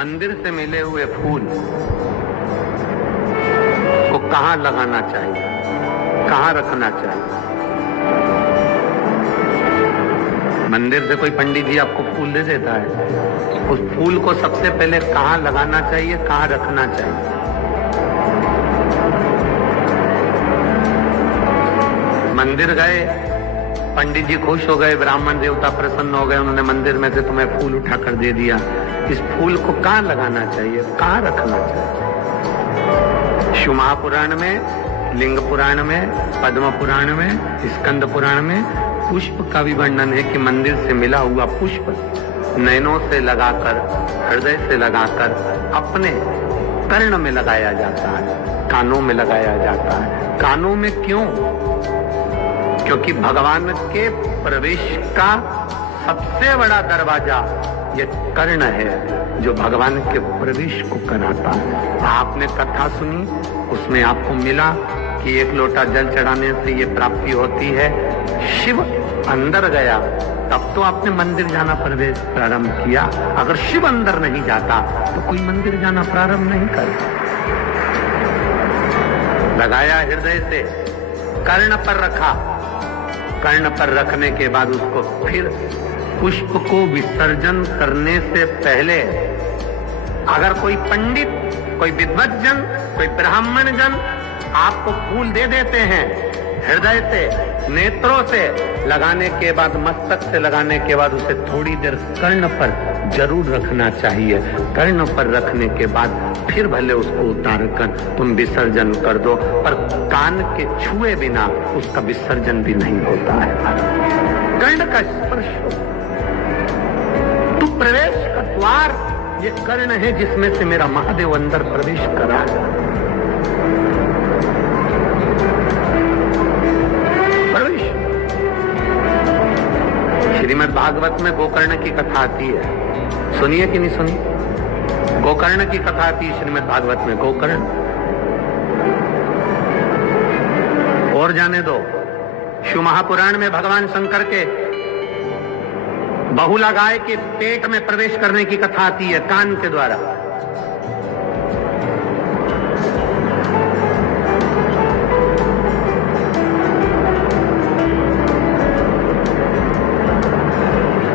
मंदिर से मिले हुए फूल को कहाँ लगाना चाहिए, कहाँ रखना चाहिए? मंदिर से कोई पंडित जी आपको फूल दे देता है, उस फूल को सबसे पहले कहाँ लगाना चाहिए, कहाँ रखना चाहिए? मंदिर गए, पंडित जी खुश हो गए, ब्राह्मण देवता प्रसन्न हो गए, उन्होंने मंदिर में से तुम्हें फूल उठाकर दे दिया। इस फूल को कहाँ लगाना चाहिए, कहाँ रखना चाहिए? शिव महापुराण में, लिंग पुराण में, पद्म पुराण में, स्कंद पुराण में पुष्प का भी वर्णन है कि मंदिर से मिला हुआ पुष्प नयनों से लगाकर, हृदय से लगाकर अपने कर्ण में लगाया जाता है, कानों में लगाया जाता है। कानों में क्यों? क्योंकि भगवान के प्रवेश का सबसे बड़ा दरवाजा ये कर्ण है, जो भगवान के प्रवेश को कराता है। आपने कथा सुनी, उसमें आपको मिला कि एक लोटा जल चढ़ाने से ये प्राप्ति होती है। शिव अंदर गया तब तो आपने मंदिर जाना प्रवेश प्रारंभ किया। अगर शिव अंदर नहीं जाता तो कोई मंदिर जाना प्रारंभ नहीं करता। लगाया हृदय से, कर्ण पर रखा, कर्ण पर रखने के बाद उसको फिर पुष्प को विसर्जन करने से पहले अगर कोई पंडित, कोई विद्वज्जन, कोई ब्राह्मण जन आपको फूल दे देते हैं, हृदय से, नेत्रों से लगाने के बाद, मस्तक से लगाने के बाद उसे थोड़ी देर कर्ण पर जरूर रखना चाहिए। कर्ण पर रखने के बाद फिर भले उसको उतार कर तुम विसर्जन कर दो, पर कान के छुए बिना उसका विसर्जन भी नहीं होता है। कर्ण का स्पर्श हो, तू प्रवेश का द्वार ये कर्ण है जिसमें से मेरा महादेव अंदर प्रवेश करा है। श्रीमद् भागवत में गोकर्ण की कथा आती है, सुनिए कि नहीं सुनी? गोकर्ण की कथा आती है श्रीमद् भागवत में। गोकर्ण और जाने दो, शिव महापुराण में भगवान शंकर के बहुला गाय के पेट में प्रवेश करने की कथा आती है, कान के द्वारा।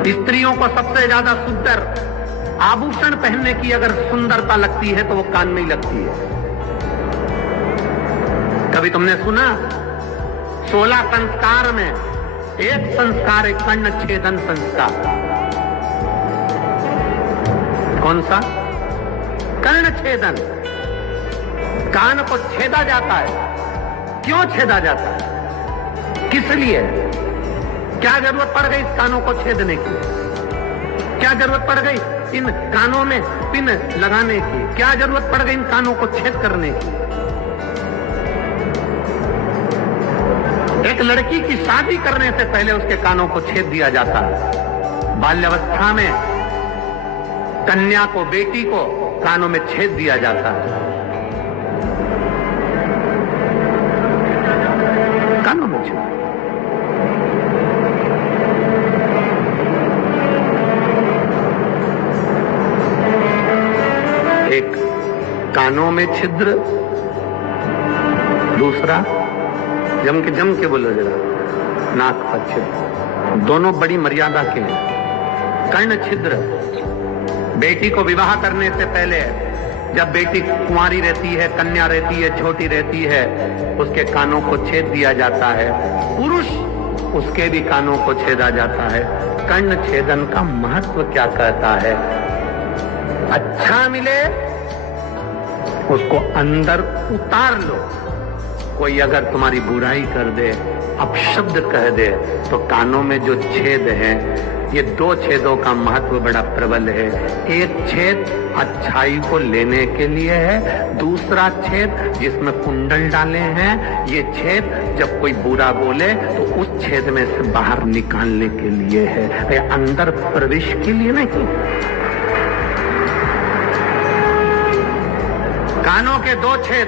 स्त्रियों को सबसे ज्यादा सुंदर आभूषण पहनने की अगर सुंदरता लगती है तो वो कान में ही लगती है। कभी तुमने सुना 16 संस्कार में एक संस्कार है कर्ण छेदन संस्कार? कौन सा? कर्ण छेदन। कान को छेदा जाता है। क्यों छेदा जाता है? किस लिए? क्या जरूरत पड़ गई इस कानों को छेदने की? क्या जरूरत पड़ गई इन कानों में पिन लगाने की? क्या जरूरत पड़ गई इन कानों को छेद करने की? एक लड़की की शादी करने से पहले उसके कानों को छेद दिया जाता है। बाल्यावस्था में कन्या को, बेटी को कानों में छेद दिया जाता है। कानों में छेद। एक कानों में छिद्र, दूसरा जम के बोलो जरा, नाक पर छिद्र। दोनों बड़ी मर्यादा के हैं। कर्ण छिद्र, बेटी को विवाह करने से पहले जब बेटी कुंवारी रहती है, कन्या रहती है, छोटी रहती है, उसके कानों को छेद दिया जाता है। पुरुष उसके भी कानों को छेदा जाता है। कर्ण छेदन का महत्व क्या कहता है? अच्छा मिले उसको अंदर उतार लो। कोई अगर तुम्हारी बुराई कर दे, अपशब्द कह दे, तो कानों में जो छेद है, ये 2 छेदों का महत्व बड़ा प्रबल है। एक छेद अच्छाई को लेने के लिए है, दूसरा छेद जिसमें कुंडल डाले हैं, ये छेद जब कोई बुरा बोले तो उस छेद में से बाहर निकालने के लिए है, ये अंदर प्रवेश के लिए नहीं। कानों के 2 छेद,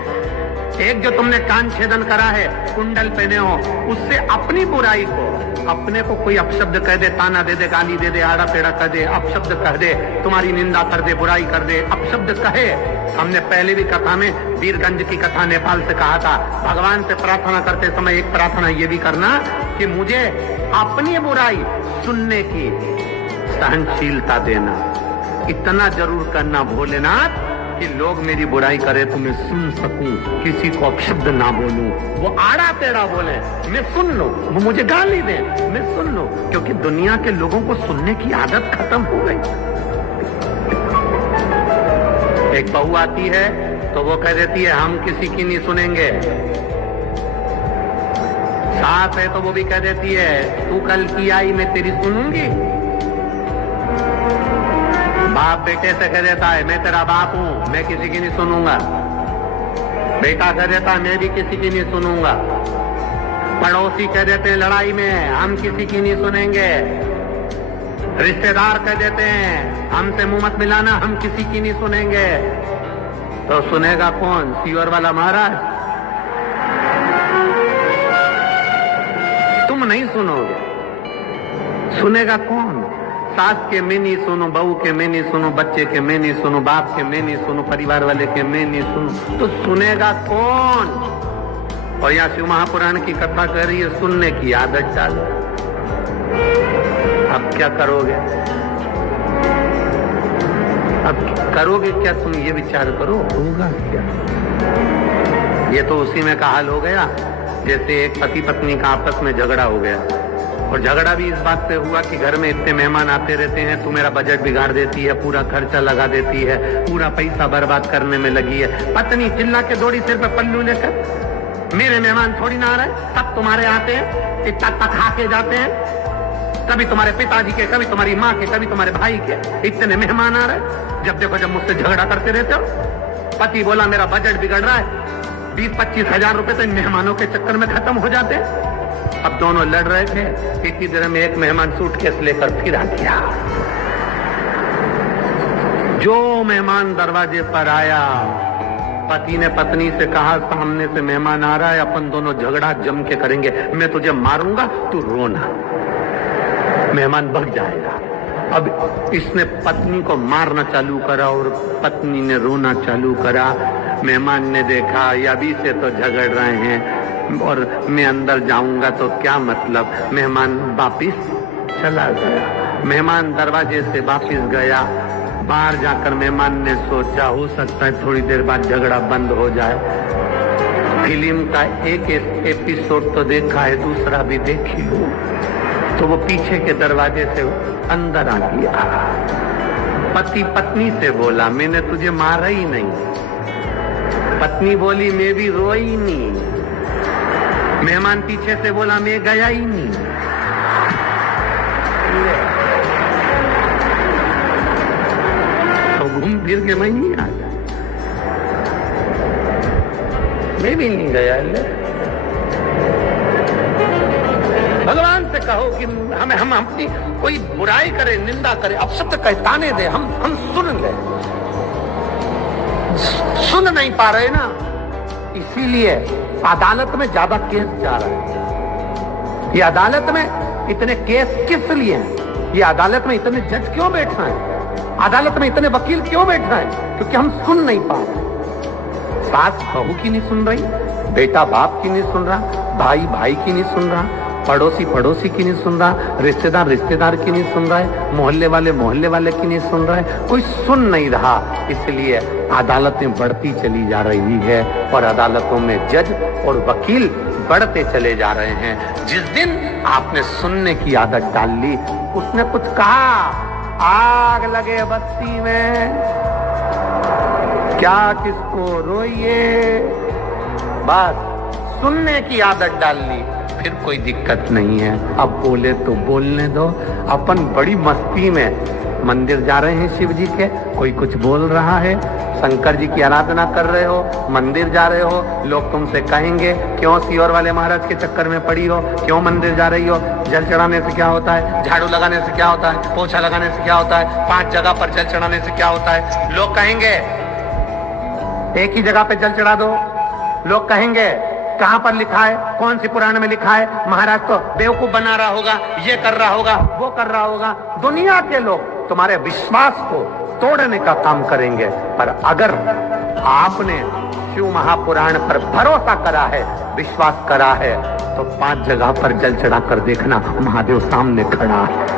एक जो तुमने कान छेदन करा है, कुंडल पहने हो, उससे अपनी बुराई को अपने को कोई अपशब्द कह दे, ताना दे दे, गाली दे दे, आड़ा टेढ़ा कह दे, अपशब्द कह दे, तुम्हारी निंदा कर दे, बुराई कर दे, अपशब्द कहे। हमने पहले भी कथा में वीरगंज की कथा नेपाल से कहा था, भगवान से प्रार्थना करते समय एक प्रार्थना ये भी करना कि मुझे अपनी बुराई सुनने की सहनशीलता देना। इतना जरूर करना भोलेनाथ कि लोग मेरी बुराई करे तो मैं सुन सकूं, किसी को अपशब्द ना बोलूं, वो आड़ा टेढ़ा बोले मैं सुन लूं, वो मुझे गाली दे मैं सुन लूं, क्योंकि दुनिया के लोगों को सुनने की आदत खत्म हो गई। एक बहू आती है तो वो कह देती है हम किसी की नहीं सुनेंगे। सास है तो वो भी कह देती है तू कल की आई मैं तेरी सुनूंगी। बाप बेटे से कह देता है मैं तेरा बाप हूं, मैं किसी की नहीं सुनूंगा। बेटा कह देता है मैं भी किसी की नहीं सुनूंगा। पड़ोसी कह देते हैं लड़ाई में हम किसी की नहीं सुनेंगे। रिश्तेदार कह देते हैं हमसे मुंह मत मिलाना, हम किसी की नहीं सुनेंगे। तो सुनेगा कौन? सीवर वाला महाराज? तुम नहीं सुनोगे, सुनेगा कौन? सास के मैं नहीं सुनो, बहू के मैं नहीं सुनो, बच्चे के मैं नहीं सुनो, बाप के मैं नहीं सुनो, परिवार वाले के मैं नहीं सुनो, तो सुनेगा कौन? और यहाँ शिव महापुराण की कथा कर रही है सुनने की आदत डालो। अब क्या करोगे? अब करोगे क्या? तुम ये विचार करो, होगा क्या? ये तो उसी में का हाल हो गया जैसे एक पति पत्नी का आपस में झगड़ा हो गया, और झगड़ा भी इस बात पे हुआ कि घर में इतने मेहमान आते रहते हैं, तू मेरा बजट बिगाड़ देती है, पूरा खर्चा लगा देती है, पूरा पैसा बर्बाद करने में लगी है। पत्नी चिल्ला के दौड़ी सिर पे पल्लू लेकर, मेरे मेहमान थोड़ी ना आ रहे, सब तुम्हारे आते हैं, इतना तक के जाते हैं, कभी तुम्हारे पिताजी के, कभी तुम्हारी माँ के, कभी तुम्हारे भाई के, इतने मेहमान आ रहे। जब देखो जब मुझसे झगड़ा करते रहते हो। पति बोला मेरा बजट बिगड़ रहा है, 20-25 हजार रुपए तो इन मेहमानों के चक्कर में खत्म हो जाते हैं। अब दोनों लड़ रहे थे, इतनी देर में एक मेहमान सूटकेस लेकर फिर आ गया। जो मेहमान दरवाजे पर आया, पति ने पत्नी से कहा सामने से मेहमान आ रहा है, अपन दोनों झगड़ा जम के करेंगे, मैं तुझे मारूंगा तू रोना। मेहमान भग जाएगा। अब इसने पत्नी को मारना चालू करा और पत्नी ने रोना चालू करा। मेहमान ने देखा ये अभी से तो झगड़ रहे हैं और मैं अंदर जाऊंगा तो क्या मतलब। मेहमान वापिस चला गया। मेहमान दरवाजे से वापिस गया। बाहर जाकर मेहमान ने सोचा हो सकता है थोड़ी देर बाद झगड़ा बंद हो जाए। फिल्म का एक एपिसोड तो देखा है, दूसरा भी देखी लूं। तो वो पीछे के दरवाजे से अंदर आ गया। पति पत्नी से बोला मैंने तुझे मारा ही नहीं। पत्नी बोली मैं भी रोई नहीं। मेहमान पीछे से बोला मैं गया ही नहीं। तो घूम फिर के मैं नहीं आ गया, मैं भी नहीं गया। भगवान से कहो कि हम अपनी कोई बुराई करे, निंदा करे, अपशब्द कहे, ताने दे, हम सुन ले। सुन नहीं पा रहे ना, इसीलिए अदालत में ज्यादा केस जा रहा है। ये अदालत में इतने केस किस लिए हैं? ये अदालत में इतने जज क्यों बैठना है? अदालत में इतने वकील क्यों बैठना है? क्योंकि हम सुन नहीं पा रहे। सास बहू की नहीं सुन रही, बेटा बाप की नहीं सुन रहा, भाई भाई की नहीं सुन रहा, पड़ोसी पड़ोसी की नहीं सुन रहा, रिश्तेदार रिश्तेदार की नहीं सुन रहा है, मोहल्ले वाले की नहीं सुन रहा है, कोई सुन नहीं रहा। इसलिए अदालतें बढ़ती चली जा रही है और अदालतों में जज और वकील बढ़ते चले जा रहे हैं। जिस दिन आपने सुनने की आदत डाल ली, उसने कुछ कहा, आग लगे बस्ती में, क्या किसको रोइए, बस सुनने की आदत डाल ली, फिर कोई दिक्कत नहीं है। अब बोले तो बोलने दो। अपन बड़ी मस्ती में मंदिर जा रहे हैं शिव जी के, कोई कुछ बोल रहा है, शंकर जी की आराधना कर रहे हो, मंदिर जा रहे हो, लोग तुमसे कहेंगे क्यों सीवर वाले महाराज के चक्कर में पड़ी हो, क्यों मंदिर जा रही हो, जल चढ़ाने से क्या होता है, झाड़ू लगाने से क्या होता है, पोछा लगाने से क्या होता है, 5 जगह पर जल चढ़ाने से क्या होता है। लोग कहेंगे एक ही जगह पे जल चढ़ा दो, लोग कहेंगे कहां पर लिखा है, कौन सी पुराण में लिखा है? महाराज तो बेवकूफ बना रहा होगा, ये कर रहा होगा, वो कर रहा होगा। दुनिया के लोग तुम्हारे विश्वास को तोड़ने का काम करेंगे, पर अगर आपने शिव महापुराण पर भरोसा करा है, विश्वास करा है, तो 5 जगह पर जल चढ़ाकर देखना, महादेव सामने खड़ा है।